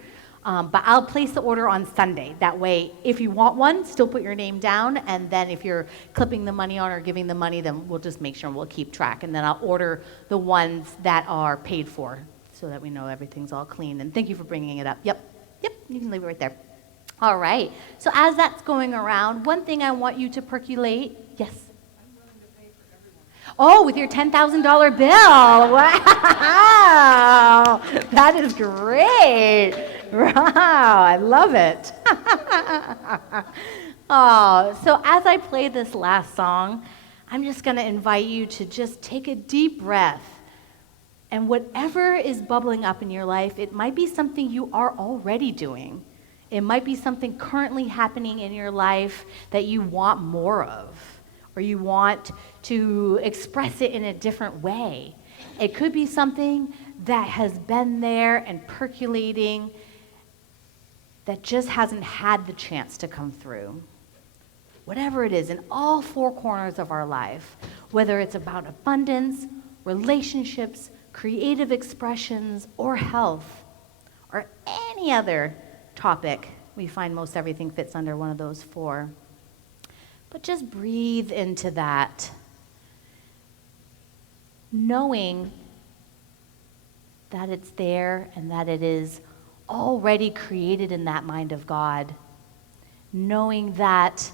But I'll place the order on Sunday. That way, if you want one, still put your name down, and then if you're clipping the money on or giving the money, then we'll just make sure we'll keep track. And then I'll order the ones that are paid for so that we know everything's all clean. And thank you for bringing it up. Yep, you can leave it right there. All right, so as that's going around, one thing I want you to percolate, yes? I'm willing to pay for everyone. Oh, with your $10,000 bill. Wow, that is great. Wow, I love it. Oh, so as I play this last song, I'm just going to invite you to just take a deep breath. And whatever is bubbling up in your life, it might be something you are already doing. It might be something currently happening in your life that you want more of, or you want to express it in a different way. It could be something that has been there and percolating that just hasn't had the chance to come through. Whatever it is, in all four corners of our life, whether it's about abundance, relationships, creative expressions, or health, or any other topic, we find most everything fits under one of those four. But just breathe into that, knowing that it's there and that it is already created in that mind of God, knowing that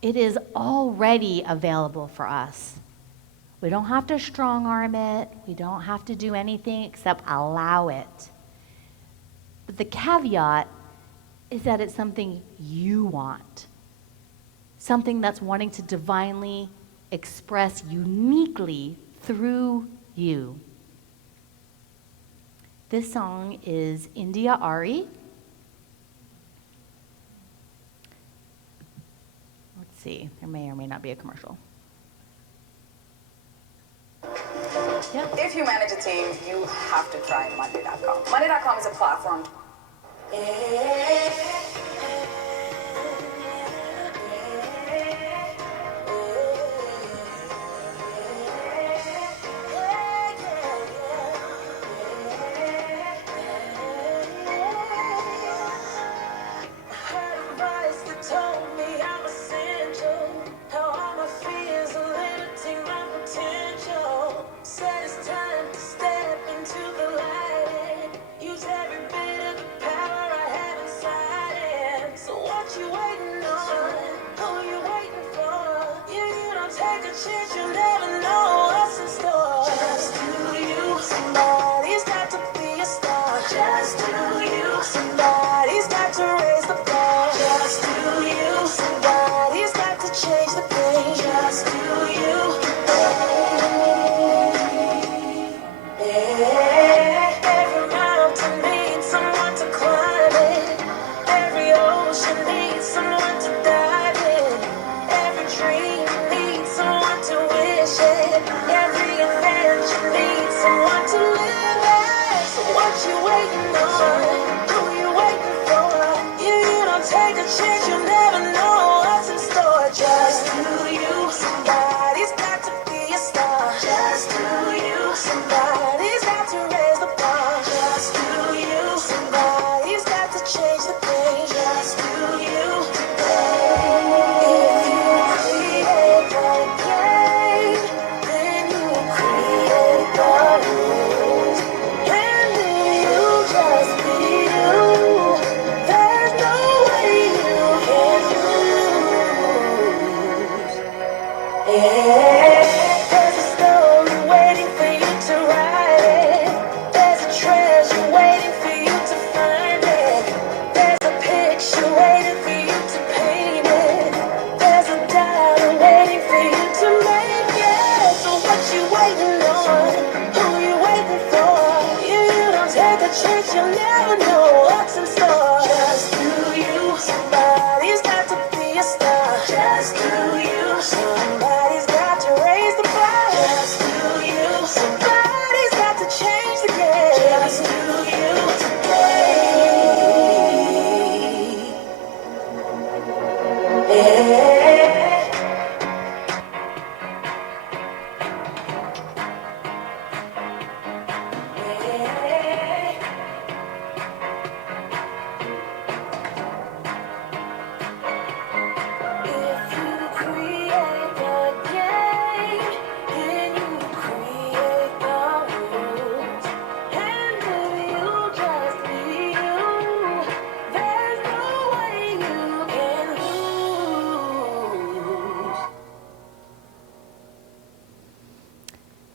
it is already available for us. We don't have to strong arm it. We don't have to do anything except allow it. But the caveat is that it's something you want, something that's wanting to divinely express uniquely through you. This song is India Ari. Let's see, there may or may not be a commercial. Yep. If you manage a team, you have to try Monday.com. Monday.com is a platform.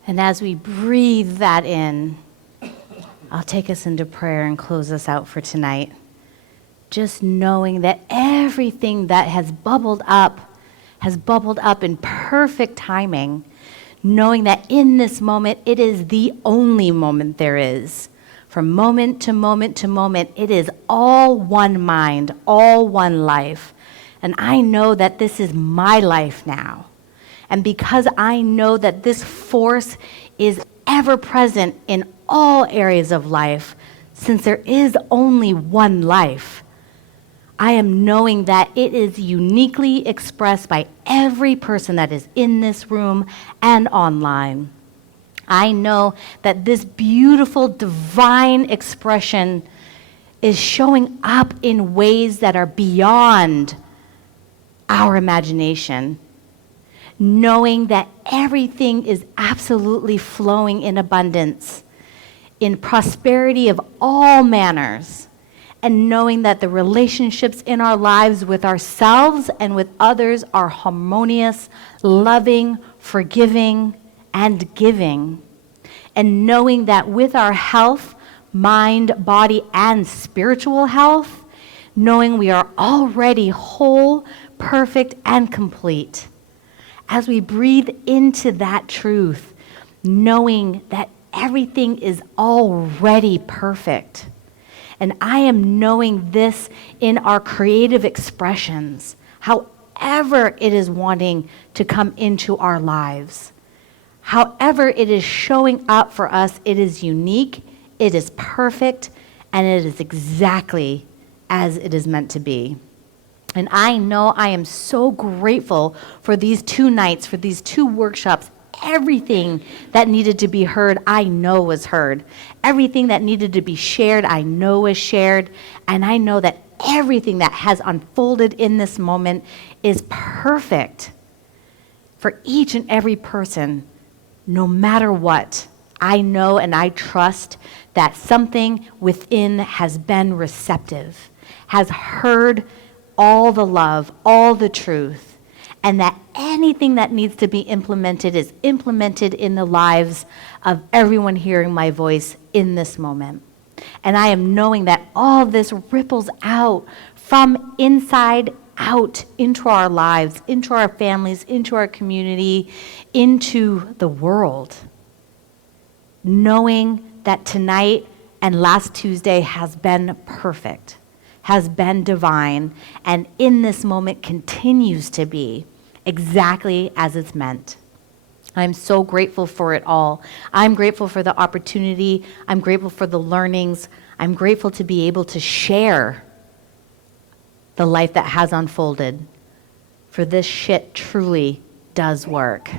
And as we breathe that in, I'll take us into prayer and close us out for tonight. Just knowing that everything that has bubbled up in perfect timing, knowing that in this moment, it is the only moment there is From moment to moment to moment, it is all one mind, all one life. And I know that this is my life now. And because I know that this force is ever present in all areas of life, since there is only one life, I am knowing that it is uniquely expressed by every person that is in this room and online. I know that this beautiful divine expression is showing up in ways that are beyond our imagination, knowing that everything is absolutely flowing in abundance, in prosperity of all manners, and knowing that the relationships in our lives with ourselves and with others are harmonious, loving, forgiving, and giving. And knowing that with our health, mind, body, and spiritual health, knowing we are already whole, perfect, and complete. As we breathe into that truth, knowing that everything is already perfect. And I am knowing this in our creative expressions, however it is wanting to come into our lives. However it is showing up for us, it is unique, it is perfect, and it is exactly as it is meant to be. And I know I am so grateful for these 2 nights, for these 2 workshops. Everything that needed to be heard, I know was heard. Everything that needed to be shared, I know was shared. And I know that everything that has unfolded in this moment is perfect for each and every person, no matter what. I know and I trust that something within has been receptive, has heard all the love, all the truth, and that anything that needs to be implemented is implemented in the lives of everyone hearing my voice in this moment. And I am knowing that all this ripples out from inside out into our lives, into our families, into our community, into the world. Knowing that tonight and last Tuesday has been perfect, has been divine, and in this moment continues to be exactly as it's meant. I'm so grateful for it all. I'm grateful for the opportunity. I'm grateful for the learnings. I'm grateful to be able to share the life that has unfolded. For this shit truly does work.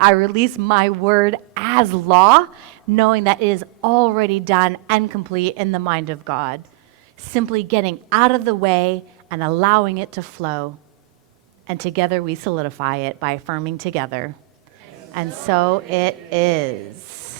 I release my word as law, knowing that it is already done and complete in the mind of God. Simply getting out of the way and allowing it to flow. And together we solidify it by affirming together. And so it is.